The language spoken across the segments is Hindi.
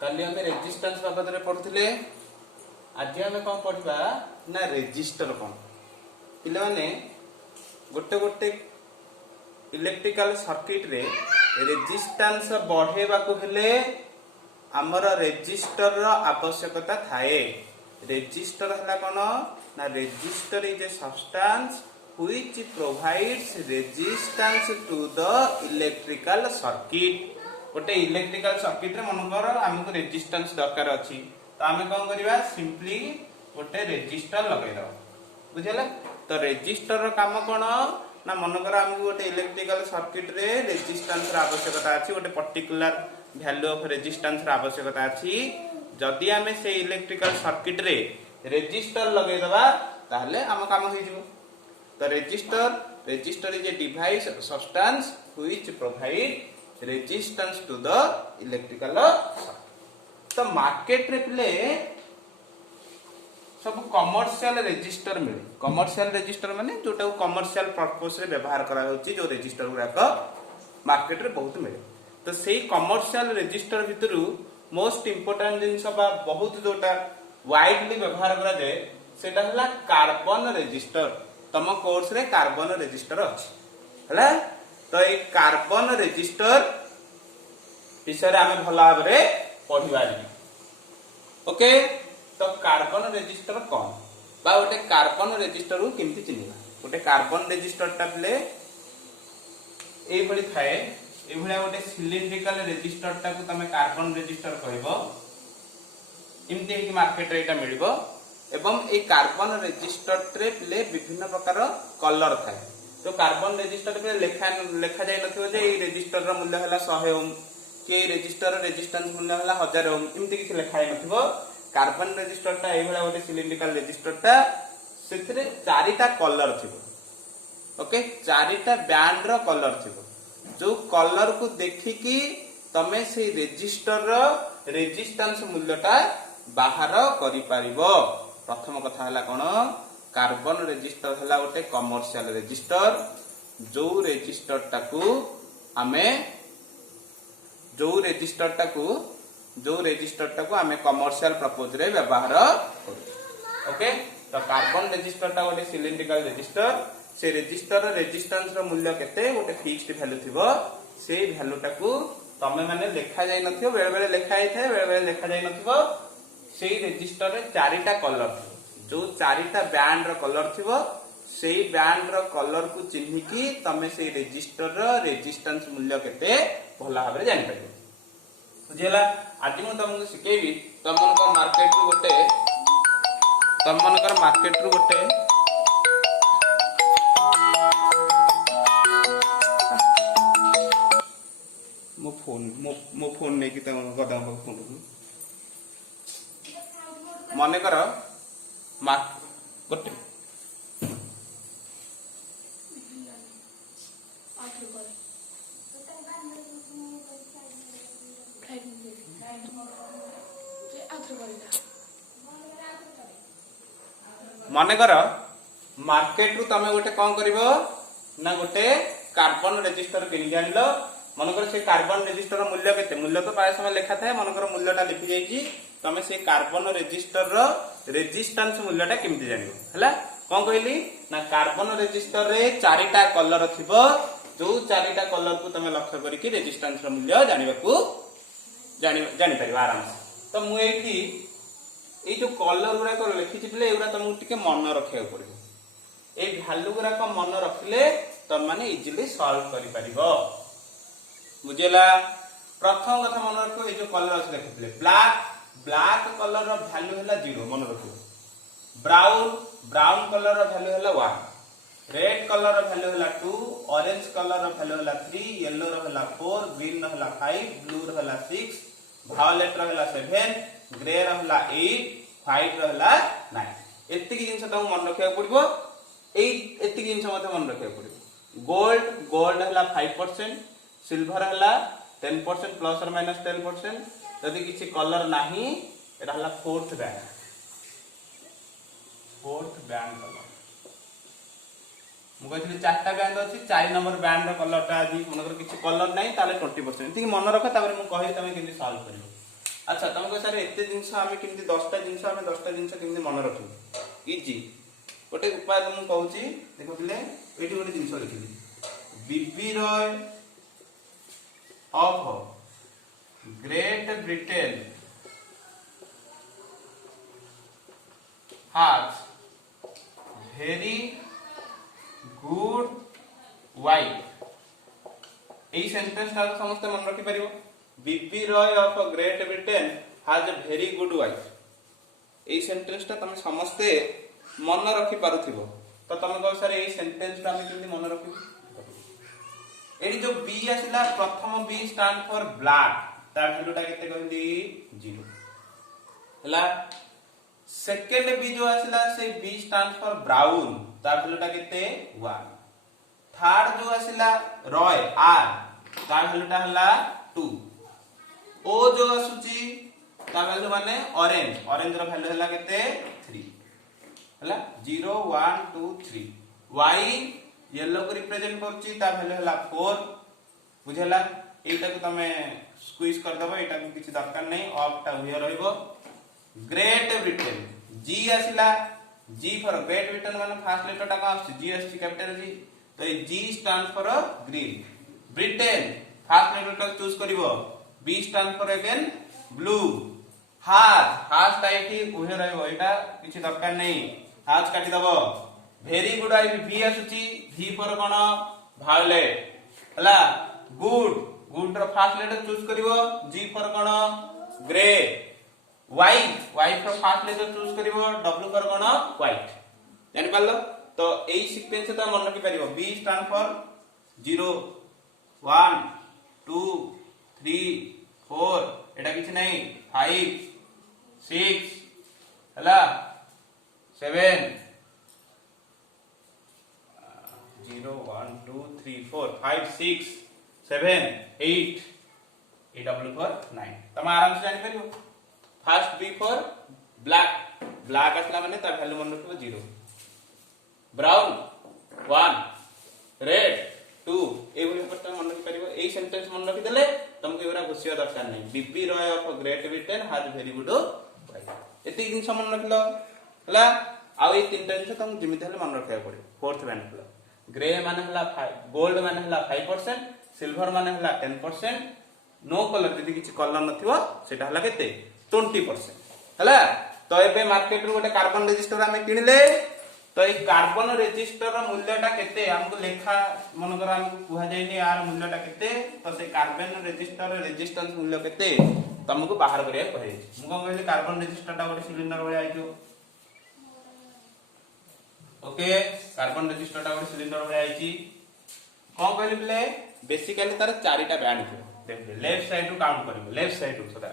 काली आम रेजिस्टेंस बाबद में पढ़ुले आज आम कौन पढ़ा ना रेजिस्टर कौन पे गोटे गोटे इलेक्ट्रिकल सर्किट रे रेजिस्टेंस बढ़ेबा को हेले आमर रेजिस्टर आवश्यकता थाए। रेजिस्टर है कौन ना resistor is a substance which provides resistance to the electrical circuit। गोटे इलेक्ट्रिकल सर्किट रे मनकर हमको रेजिस्टेंस दरकार अछि तो आमे कोन करबा सिंपली गोटे रेजिस्टर लगाइ दो बुझले। तो रेजिस्टर रो काम कोन ना मनकर हमको गोटे इलेक्ट्रिकल सर्किट रे रेजिस्टेंस रो आवश्यकता अछि गोटे पर्टिकुलर वैल्यू ऑफ रेजिस्टेंस रो आवश्यकता अछि। जदि आमे से इलेक्ट्रिकल सर्किट रे रेजिस्टर लगाइ दबा ताहले हम काम होई जिवो। तो resistor is a device substance which provide resistance to the electrical circuit। तो मार्केट रे प्ले सब कमर्शियल रेजिस्टर मिले। कमर्शियल रेजिस्टर माने जोटा कमर्शियल पर्पस रे व्यवहार करा होची जो रेजिस्टर गुराक मार्केट रे बहुत मिले। तो सेही कमर्शियल रेजिस्टर भितरु मोस्ट इंपोर्टेंट जिंस बा बहुत जोटा वाइडली व्यवहार करा जाए सेटा हला कार्बन रेजिस्टर। तम कोर्स रे कार्बन रेजिस्टर अछि हला। तो ए कार्बन रेजिस्टर विषय रे हमें भला भाबरे पढिबा जी। ओके तो कार्बन रेजिस्टर कोन बा गोटे कार्बन रेजिस्टर को केमति चिनिबा। गोटे कार्बन रेजिस्टर टाले एई भली थाए एई भली गोटे सिलिंड्रिकल रेजिस्टर टा को तमे कार्बन रेजिस्टर कहबो। इमति कि मार्केट रे एटा मिलिबो एवं ए कार्बन रेजिस्टर रे प्ले विभिन्न प्रकार कलर थाए। तो कार्बन रेजिस्टर पे लेखा जाय नथिबो जे ए रेजिस्टर रो मूल्य हला 100 ओम के रेजिस्टर रो रेजिस्टेंस मूल्य हला 1000 ओम इमति किछ लेखा जाय नथिबो। कार्बन रेजिस्टर ता एई भला गोटे सिलिंड्रिकल रेजिस्टर ता सेथरे चारिटा कलर थिबो। ओके चारिटा बैंड रो कलर थिबो जो कलर को देखिकी तमे से रेजिस्टर रो रेजिस्टेंस मूल्यटा बाहर करि पारिबो। प्रथम कथा हला कोन कार्बन रेजिस्टर हला गोटे कमर्शियल रेजिस्टर जो रेजिस्टर टाकू आमे कमर्शियल पर्पस रे व्यवहार करू। ओके तो कार्बन रेजिस्टर टा गोटे सिलिंड्रिकल रेजिस्टर से रेजिस्टर रेजिस्टेंस रो मूल्य केते गोटे फिक्स्ड वैल्यू थिबो। से वैल्यू टाकू तमे माने लेखा जाय नथिबो बेले बेले लेखा आइ थाए बेले बेले लेखा जाय नथिबो। सेही रेजिस्टर रे चारिटा कलर थिबो जो चारिटा बैंड रो कलर थिबो सेही बैंड रो कलर को चिन्हिकी तमे सेही रेजिस्टर रो रेजिस्टेंस मूल्य केते भला भाबरे जानि पाइबो। बुझिला आज मु तुमको सिखेबी तमनकर मार्केट रु गोटे मो फोन नै कि तम गदा फोन मने कर गोटे मने कर मार्केट रु तमे गोटे कौन करिवो ना गोटे कार्बन रेजिस्टर किनि जानिलो। मनकर से कार्बन रेजिस्टर मूल्य केते मूल्य तो प्राय समय लेखा थाए मनकर मूल्यटा लिखि जाईची तमे से कार्बन रेजिस्टर रो रेजिस्टेंस मूल्यटा केमति जानिबो हला। कोन कहली ना कार्बन रेजिस्टर रे चारिटा कलर थिबो जो चारिटा कलर को तमे लक्ष्य करी कि रेजिस्टेंस रो मूल्य जानि परिबा आराम से। तो मु एठी ए जो कलर गुरा को लिखिछि बले एउरा तमु टिके मन रखिया पड़िबो। ए वैल्यू गुरा को मन रखिले तम माने इजीली सॉल्व करि परिबो। बुझेला प्रथम कथा मन रखो ए जो कलर अछि देखिले ब्लैक कलर रो वैल्यू हला 0 मन रखो। ब्राउन कलर रो वैल्यू हला 1 रेड कलर रो वैल्यू हला 2 ऑरेंज कलर रो वैल्यू हला 3 येलो रो हला 4 ग्रीन रो हला 5 ब्लू रो हला 6 वायलेट रो हला 7 ग्रे रो हला 8 व्हाइट रो हला 9 एत्ति की जिंस त मन रखिया पड़िबो। एत्ति की जिंस मते मन रखिया पड़िबो। गोल्ड हला 5% सिल्वर हला 10% प्लस और माइनस 10% यदि किसी कलर नाही एटा हला फोर्थ बैंड कलर मु कहली चारटा बैंड अछि 4 नंबर बैंड रो कलर ता आदि मनकर किसी कलर नाही ताले 20% ठीक मन रख तापर मु कहि तमे केनि सॉल्व करियो। अच्छा तुम कह सर एत जिन आम कमी 10टा जिन आम 10टा जिन कमी मन रखू इजी गोटे उपाय तुमको कहूँ देख पे ये गोटे जिन लिखिली B B Roy of Great Britain has very good wife এই সেন্টেন্সটা সমস্ত মনে রাখি পারিব B B Roy of Great Britain has a very good wife এই সেন্টেন্সটা তুমি সমস্তে মনে রাখি পারুথিব তো তুমি কহ স্যার এই সেন্টেন্সটা আমি কেমতি মনে রাখিবি এটি যে বি আসিলা প্রথম বি স্ট্যান্ড ফর ব্ল্যাক তার ভ্যালুটা কেতে কহিলি 0 হলা सेकेंड बी जो आसला से बी स्टैंड फॉर ब्राउन तार वैल्यूटा केते 1 थर्ड जो आसला रॉय आर तार वैल्यूटा हला 2 ओ जो आसुची तार वैल्यू माने ऑरेंज ऑरेंज रो वैल्यू हला केते 3 हला 0 1 2 3 वाई येलो को रिप्रेजेंट करची तार वैल्यू हला 4 बुझेला एटा को तमे स्क्वीज कर दबो एटा को किछि दरकार नै ऑफ टा हुए रहइबो ग्रेट ब्रिटेन जी आसिला जी फॉर ग्रेट ब्रिटेन माने फर्स्ट लेटर टा का जी आसी कैपिटल जी तो G stand for green Britain first letter टा चूज करिवो B stand for again blue हाज टाइटी उहे रहइबो एटा किछि दरकार नै हाज काटी दबो वेरी गुड आई बी आसुची भी फॉर कोन वायलेट हला गुड रो फर्स्ट लेटर चूज करिवो जी फॉर कोन ग्रे वाइट रो फर्स्ट लेटर चूज करिवो डब्ल्यू फॉर कोन व्हाइट जानि पालो तो एई सीक्वेंस त मन रखि परिवो बी स्टैंड फॉर 0 1 2 3 4 एटा किछ नै 5 6 हला 7 0 1 2 3 4 5 6 7 8 ए डब्ल्यू फॉर 9 तम आराम से जानि परिवो first B for black black आसला माने तार वैल्यू मन रखिबो 0 ब्राउन 1 रेड 2 ए भली पर मन रखि परिबो ए सेंटेंस मन रखि देले तुमको एवरा घुसिया दरकार नै B B Roy of Great Britain has very good wife एति जिंस मन रखिलो हला आ ए तीनटा जिंस तुम जिमित हले मन रखिया पड़े फोर्थ वैन हला ग्रे माने हला गोल्ड माने हला 5% सिल्वर माने हला 10% नो कलर यदि किछि कलर नथिबो सेटा हला केते 20% हला तो एबे मार्केट रो गोटे कार्बन रजिस्टर आमे किनले तो ए कार्बन रजिस्टर रो मूल्यटा केते हमको लेखा मन कर हमको कुहा जायनी यार मूल्यटा केते तो से कार्बन रजिस्टर रो रेजिस्टेंस मूल्य केते तुमको बाहर करिया कहै मु कोन कहले कार्बन रजिस्टरटा गोटे सिलिंडर होय आइजो ओके कार्बन रजिस्टरटा गोटे सिलिंडर होय आइची कोन कहले बले बेसिकली तार चारिटा बैंड थो देख लेफ्ट साइड रो काउंट करिवो लेफ्ट साइड रो सदा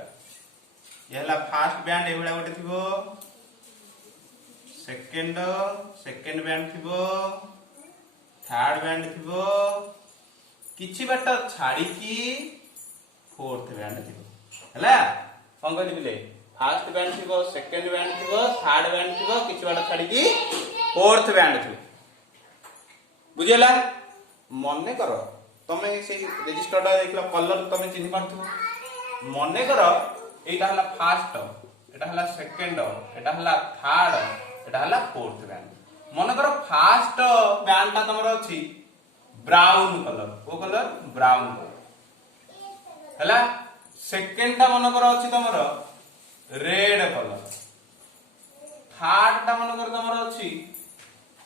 यहला फर्स्ट बैंड एवडा गोटे थिबो सेकंड बैंड थिबो थर्ड बैंड थिबो किछि बाट छाडी की फोर्थ बैंड थिबो हला कोन कहली बिले फर्स्ट बैंड थिबो सेकंड बैंड थिबो थर्ड बैंड थिबो किछि बाट छाडी की फोर्थ बैंड थिबो बुझियला मने करो तमे से रजिस्टरटा देखला कलर तमे चिन्ह पाथु मने करो एटा हला फर्स्ट एटा हला सेकंड एटा हला थर्ड एटा हला फोर्थ बैंड मन करो फर्स्ट बैंड ता तमरो अछि ब्राउन कलर ओ कलर ब्राउन हला सेकंड ता मन करो अछि तमरो रेड कलर थर्ड ता मन करो तमरो अछि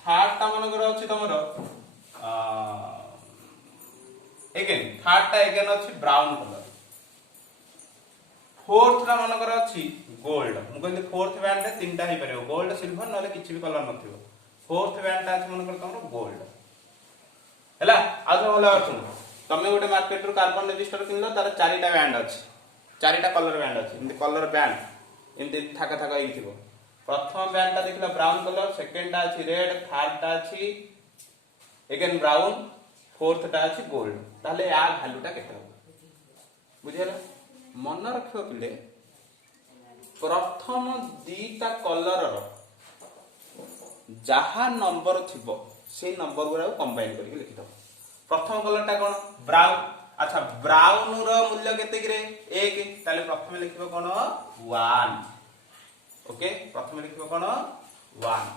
थर्ड ता मन करो अछि तमरो अगेन थर्ड ता अगेन अछि ब्राउन कलर फोर्थ रा मन कर अछि गोल्ड मु कहले फोर्थ बैंड रे तीनटा ही परबो गोल्ड सिल्वर नले किछि भी कलर नथिबो फोर्थ बैंड अछि मन कर तमरो गोल्ड हला आ तो होला सुन तमे गोटे मार्केट रो कार्बन रजिस्टर किनलो तार चारिटा बैंड अछि चारिटा कलर बैंड अछि इनते कलर बैंड इनते थाका थाका ही थिबो प्रथम बैंड ता देखला ब्राउन कलर सेकंड ता अछि रेड थर्ड ता अछि अगेन ब्राउन फोर्थ ता अछि गोल्ड ताले आ वैल्यू टा केते हो बुझियला मन रखियो पिले प्रथम दीटा कलर रो जहा नंबर थिबो से नंबर गुरा कंबाइन करके लिखि दो प्रथम कलर टा कोन ब्राउन अच्छा ब्राउन रो मूल्य केते रे 1 ताले प्रथम लिखिबो कोन 1 ओके प्रथम लिखिबो कोन 1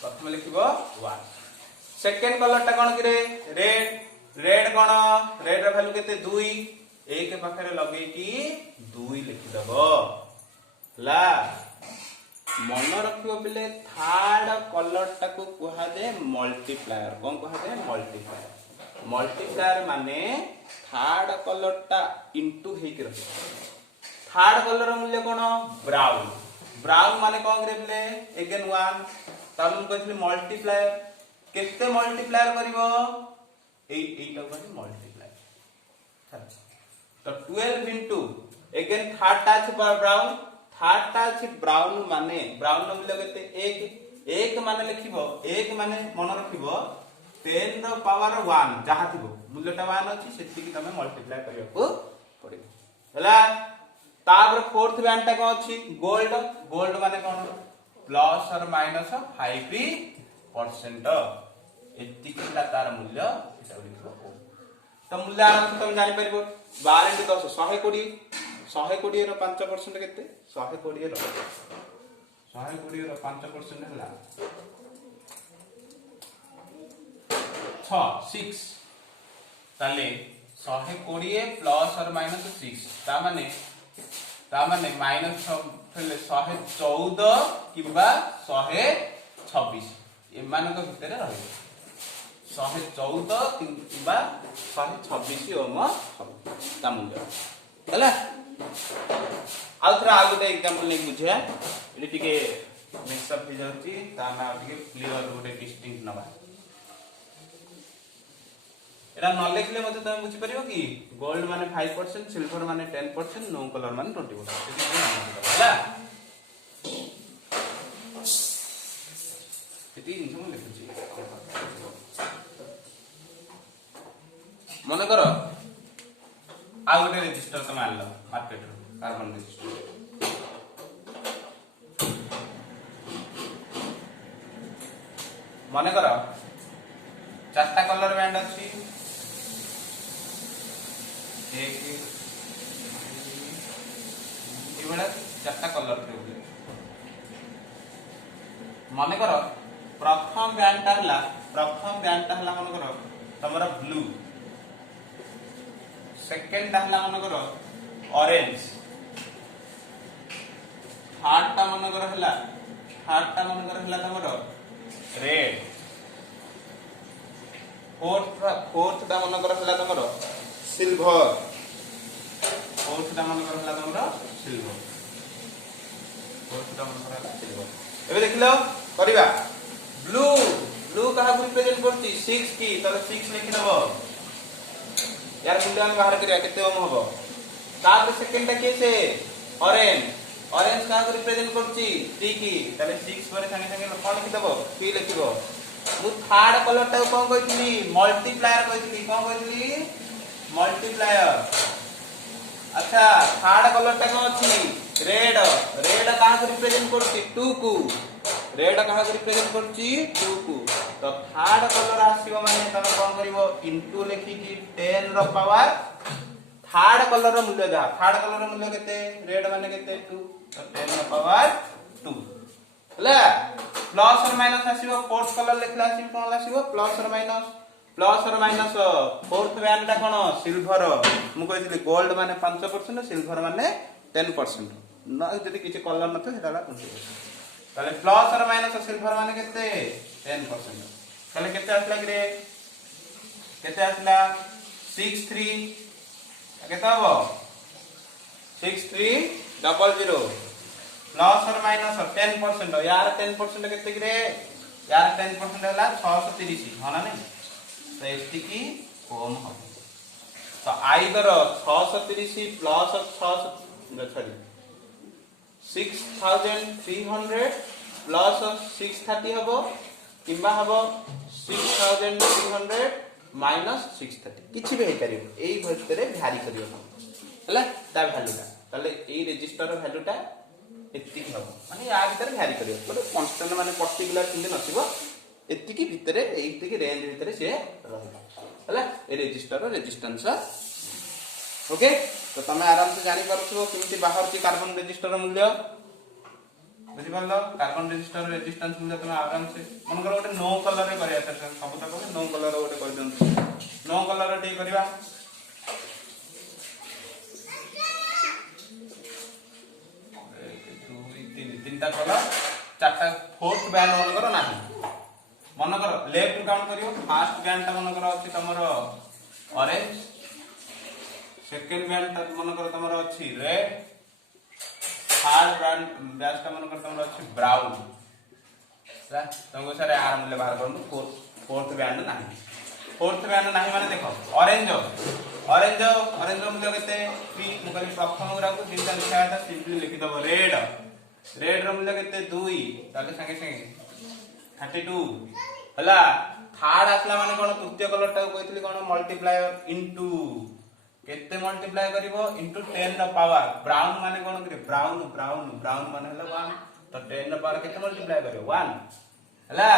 प्रथम लिखिबो 1 सेकंड कलर टा कोन कि रे रेड रेड कोन रेड रो वैल्यू केते 2 1 पाखरे लगे कि 2 लिखि दबो ला मन रखिबो बिले थर्ड कलर टा को कुहा दे मल्टीप्लायर कोन कुहा दे मल्टीप्लायर मल्टीप्लायर माने थर्ड कलर टा इनटू हेक रहे थर्ड कलर मूल्य कोन ब्राउन ब्राउन माने कोन करे बिले अगेन 1 तालु कहथि मल्टीप्लायर केते मल्टीप्लायर करिवो एटा कहथि मल्टीप्लायर तो 12 इनटू अगेन थर्ड टा छ ब्राउन थर्ड टा छ ब्राउन माने ब्राउन मूल्य केते 1 1 माने लिखिबो 1 माने मन रखिबो 10 रो पावर 1 जहा थिबो मूल्यटा 1 अछि सेति कि तमे मल्टीप्लाई करियो को पड़िबो हला तापर फोर्थ वैनटा को अछि गोल्ड गोल्ड माने कोन प्लस और माइनस 5% एति किला तार मूल्य एटा लिखबो तो मूल्य आराम तुम जानि परिबो 12 into 10 120 120 रो 5% केते 120 रो 5% हला 6 ताले 120 प्लस और माइनस 6 तामाने माइनस थले 114 किबा 126 एमानक भितरे रहइबो 114 किबा 126 ओम ता मूल्य हला आउथरा आगुते एग्जांपल नै बुझिया एटी टिके मिक्स अप हो जाउची ता ना टिके क्लियर गोटे डिस्टिंक्ट नबा एरा न लिखले मते तुम बुझि परिबो कि गोल्ड माने 5% सिल्वर माने 10% नो कलर माने 20% हला एती जिंस म लिखुची मन कर आ गोटे रजिस्टर तुम आनलो मार्केट रो कार्बन रजिस्टर मन कर चारटा कलर बैंड अछि एक एवडा चारटा कलर थे मन कर प्रथम बैंडटा हला मन कर तमरा ब्लू सेकंड हला मन कर ऑरेंज थर्ड टा मन कर हला तमरा रेड फोर्थ टा मन कर हला तमरा सिल्वर फोर्थ टा मन कर हला तमरा सिल्वर एबे देखिलो करिबा ब्लू ब्लू कहा रिप्रेजेंट करती 6 की तले 6 लिखि दबो यार मूल्य हम बाहर करिया केते ओम हबो तापर सेकंड टा केसे ऑरेंज ऑरेंज कहा रिप्रेजेंट करती 3 की तले 6 पर संगे संगे कोन लिखि दबो 3 लिखिबो मु थर्ड कलर टा कोन कहितली मल्टीप्लायर कहितली कोन कहितली मल्टीप्लायर अच्छा थर्ड कलर टा कोन अछि रेड रेड कहा रिप्रेजेंट करती 2 को रेड कहा रिप्रेजेंट करती 2 को तो थर्ड कलर आसीबो माने तमे कोन करिवो इनटू लिखि कि 10 रो पावर थर्ड कलर रो मूल्य जा थर्ड कलर रो मूल्य केते रेड माने केते 2 तो 10 रो पावर 2 हला प्लस और माइनस आसीबो फोर्थ कलर लिखला आसीबो कोन आसीबो प्लस और माइनस फोर्थ वैन टा कोन सिल्वर मु कहितली गोल्ड माने 5% सिल्वर माने 10% न जदि किछि कलर न तो हेताला 20% ताले प्लस और माइनस सिल्वर माने केते 10% ताले केते आसला कि रे केते आसला 63 केते हबो 6300 प्लस और माइनस 10% यार 10% केते कि रे यार 10% हला 630 हना नै तो एति की ओम हो तो आइदर 630 प्लस 6300 प्लस 630 हबो किबा हबो 6300 माइनस 630 किछि भी हे करियो एई भितरे भ्यारी करियो हला ता वैल्यूटा तले एई रजिस्टर रो वैल्यूटा एति की हबो माने या भितरे भ्यारी करियो मतलब कांस्टेंट माने पर्टिकुलर चिन्ह नथिबो एति की भितरे एति की रेंज भितरे से रहबो हला ए रेजिस्टर रेजिस्टेंस ओके। तो तुम आराम से जानी पारथो केमती बाहर की कार्बन रेजिस्टर मूल्य बुझी पारलो। कार्बन रेजिस्टर रेजिस्टेंस मूल्य तुम आराम से मन कर गोटे नो कलर रे करिया सब तक नो कलर गोटे कर दियंतु नो कलर टे करबा तीनटा कलर चारटा फोर्थ बैंड मन करो ना मन करो लेफ्ट काउंट करियो फर्स्ट बैंड ता मन करो अछि तमरो ऑरेंज सेकंड बैंड ता मन करो तमरो अछि रेड थर्ड बैंड ता मन करो तमरो अछि ब्राउन तुमको सर आर मूल्य बाहर करनु फोर्थ बैंड नाही माने देखो ऑरेंज ऑरेंज ऑरेंज मूल्य केते 3 मुकली प्रथम गुरा को तीनटा लिखा था सिंपली लिखि दबो रेड रेड रो मूल्य केते 2 ताले संगे संगे 32 हला थर्ड आसला माने कोन तृतीय कलर टा कहतली कोन मल्टीप्लायर इनटू केते मल्टीप्लाई करिवो इनटू 10 रो पावर ब्राउन माने कोन करी ब्राउन ब्राउन ब्राउन माने हला 1 तो 10 रो पावर केते मल्टीप्लाई करिवो 1 हला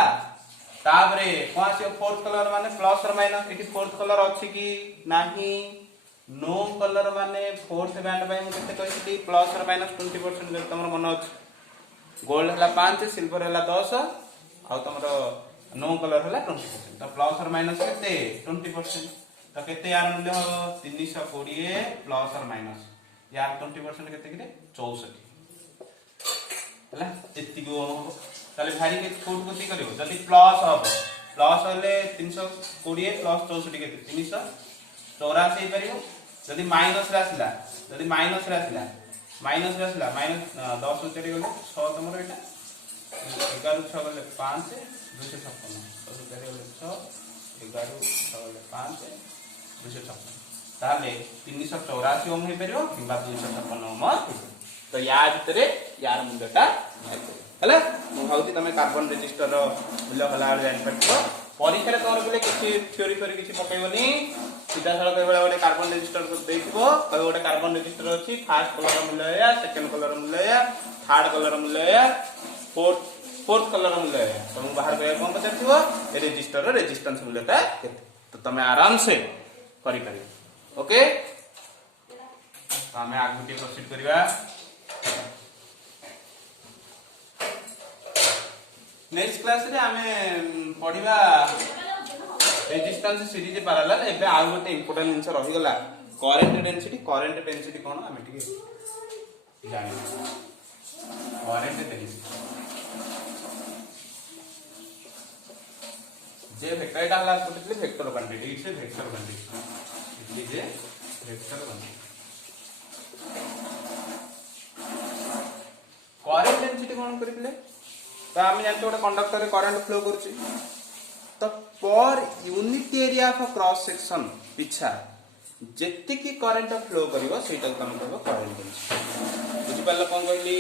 ताबरे कोन से फोर्थ कलर माने प्लस और माइनस इति फोर्थ कलर अछि कि नाही नो कलर माने फोर्थ बैंड बाय मु केते कहतली प्लस और माइनस 20% जे तमरो मन अछि गोल्ड हला 5 सिल्वर हला 10 आ तमरो नो कलर हला 20% तो प्लस और माइनस केते 20% तो केते यार मूल्य हो 320 प्लस और माइनस यार 20% केते किरे 64 हला एति को ताले भारी के फुट गति करिवो जदी प्लस हबो प्लस होले 320 प्लस 64 केते 384 हे परिवो जदी माइनस रे आसला माइनस रे आसला माइनस 10 उतरी गले 6 तमरो एटा 11 6 गले 5 256 10 उतरी गले 6 11 6 गले 5 256 ताले 384 ओम हे परिवो किबा 256 ओम तो या भितरे यार मूल्यटा हला मु भाउती तमे कार्बन रेजिस्टर रो मूल्य हला जानि परतो परीक्षा रे तोर बोले किछि थ्योरी करी किछि पकैबनी सीधा सळ कहबा गोटे कार्बन रेजिस्टर को देथिबो कहबो गोटे कार्बन रेजिस्टर अछि फर्स्ट कलर मूल्य या सेकंड कलर मूल्य या थर्ड कलर मूल्य या फोर्थ कलर मूल्य या तुम बाहर कह कोन पचारथिबो ए रेजिस्टर रो रेजिस्टेंस मूल्यटा केते तो तमे आराम से करि परिबो ओके। तो हमें आगुटे प्रोसीड करिवा नेक्स्ट क्लास रे हमें पढिबा रेजिस्टेंस सीरीज पैरेलल एबे आ गोटे इंपोर्टेंट आंसर रहि गला करंट डेंसिटी कोन हमें ठीक जानि करंट डेंसिटी जे वेक्टर एटा हला कोटिले vector quantity it's a vector quantity it is a vector quantity current density कोन करिले तो हम जानते गोटे कंडक्टर रे करंट फ्लो करछि तो per unit area of cross section पिछा जेति की करंट फ्लो करिवो सेटा हम कहबो करंट डेंसिटी बुझि पाल कोन कहली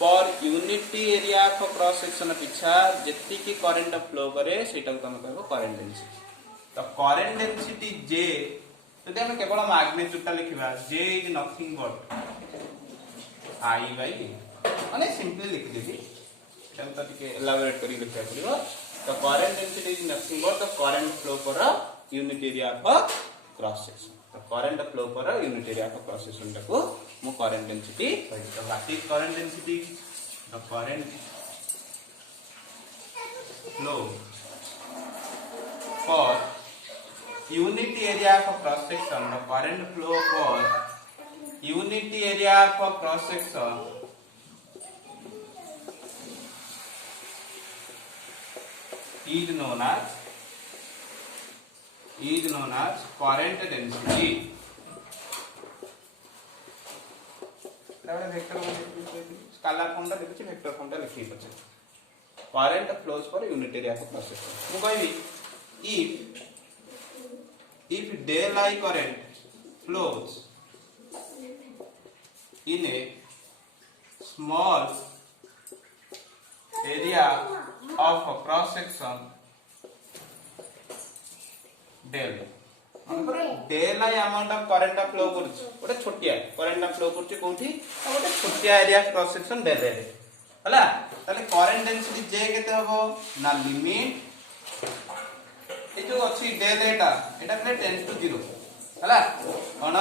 per unit area of cross section पिछा जेति की करंट फ्लो करे सेटा हम कहबो करंट डेंसिटी तो करंट डेंसिटी जे यदि हम केवल मैग्नीट्यूड लिखिबा जे is nothing but I by माने सिंपली लिख देबी तो टिके एलाबोरेट करी लिखा पड़िबो तो current density is nothing but the current flow per unit area of cross section तो current flow per unit area of cross section टाको मु करंट डेंसिटी तो what is current density the current flow for unit area of cross section, the current flow for unit area for cross section is known as current density. Vector scalar form ta likhi vector form ta likhi pache. Current flows for unit area of cross section. Mu kahibi if daylight current flows in a small area of a cross section daily डेलाई अमाउंट ऑफ करंट फ्लो करछ ओटे छोटिया करंट फ्लो करछ कोठी ओटे छोटिया एरिया क्रॉस सेक्शन डेले हला ताले करंट डेंसिटी जे केते हबो ना लिमिट ए जो अच्छी डेल एटा टेंस टू 0 हला कोन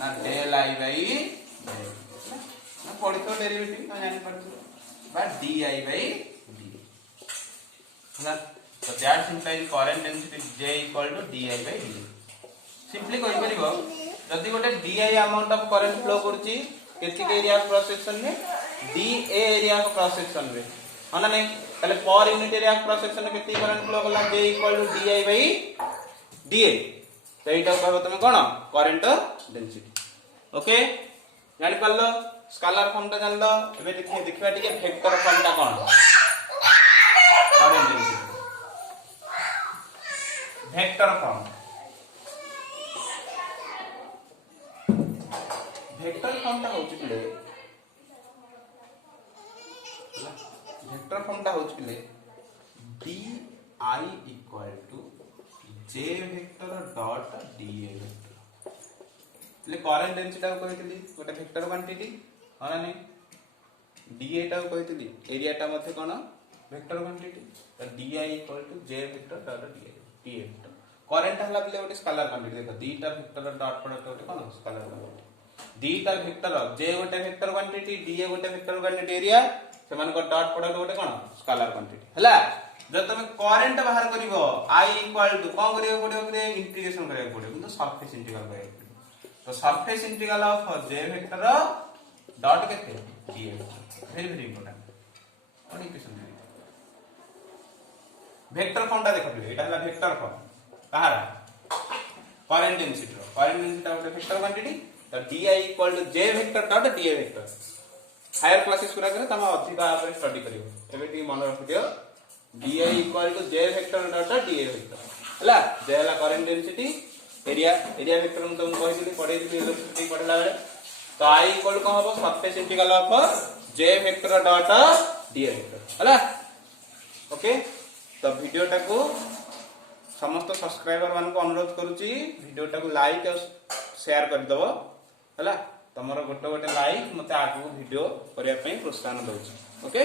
ना डेल आई बाई ना पढ़ी तो डेरिवेटिव ना जानि पड़छ बा डी आई बाई डी हला तो that simply current density J equal to D I by D simply कहि परिबो जदी गोटे D I amount of current flow करछि केति के एरिया क्रॉस सेक्शन में D A area of cross section में हना नहीं ताले पर unit area of cross section में केति करंट फ्लो गला J equal to D I by D A तो एटा कहबो तमे कोन करंट डेंसिटी ओके जानि पारलो स्केलर फॉर्म ता जानलो एबे देखिबा टिके वेक्टर फॉर्म ता कोन current density vector form vector form ता होची पिले वेक्टर फॉर्म ता होची पिले d I equal to J vector dot D A vector ले करंट डेंसिटी को कहितली गोटे वेक्टर क्वांटिटी हना नहीं डी ए ता को कहितली एरिया ता मध्ये कोन वेक्टर क्वांटिटी तो D I equal to J vector dot D A vector current हला पिले गोटे स्केलर क्वांटिटी देखो दीटा वेक्टर डॉट प्रोडक्ट गोटे कोन स्केलर क्वांटिटी दीटा वेक्टर जे गोटे वेक्टर क्वांटिटी डी ए गोटे वेक्टर क्वांटिटी एरिया से मान को डॉट प्रोडक्ट गोटे कोन स्केलर क्वांटिटी हला जब तुम करंट बाहर करिवो आई इक्वल टू कोन करियो पड़ियो कि इंटीग्रेशन करियो पड़ियो किंतु सरफेस इंटीग्रल करियो पड़ियो तो surface integral of J vector dot केते d A very very important और इक्वेशन वेक्टर फॉर्म ता देखो एटा हला वेक्टर फॉर्म कहार करंट डेंसिटी गोटे वेक्टर क्वांटिटी तो D I equal to J vector dot D A vector higher classes पूरा करे तमा अधिक भाबरे स्टडी करियो एबे टी मन रखियो D I equal to J vector dot D A vector हला जे हला करंट डेंसिटी एरिया वेक्टर हम तुम कहि पढ़े इलेक्ट्रिसिटी पढ़ला बेले तो आई इक्वल को हबो surface integral of J vector dot D A vector हला ओके तो वीडियो टाको समस्त सब्सक्राइबर मान को अनुरोध करूची वीडियो टाको लाइक और शेयर कर दबो हला तमरो गोटे गोटे लाइक मते आगु वीडियो करिया पई प्रोत्साहन दउची ओके।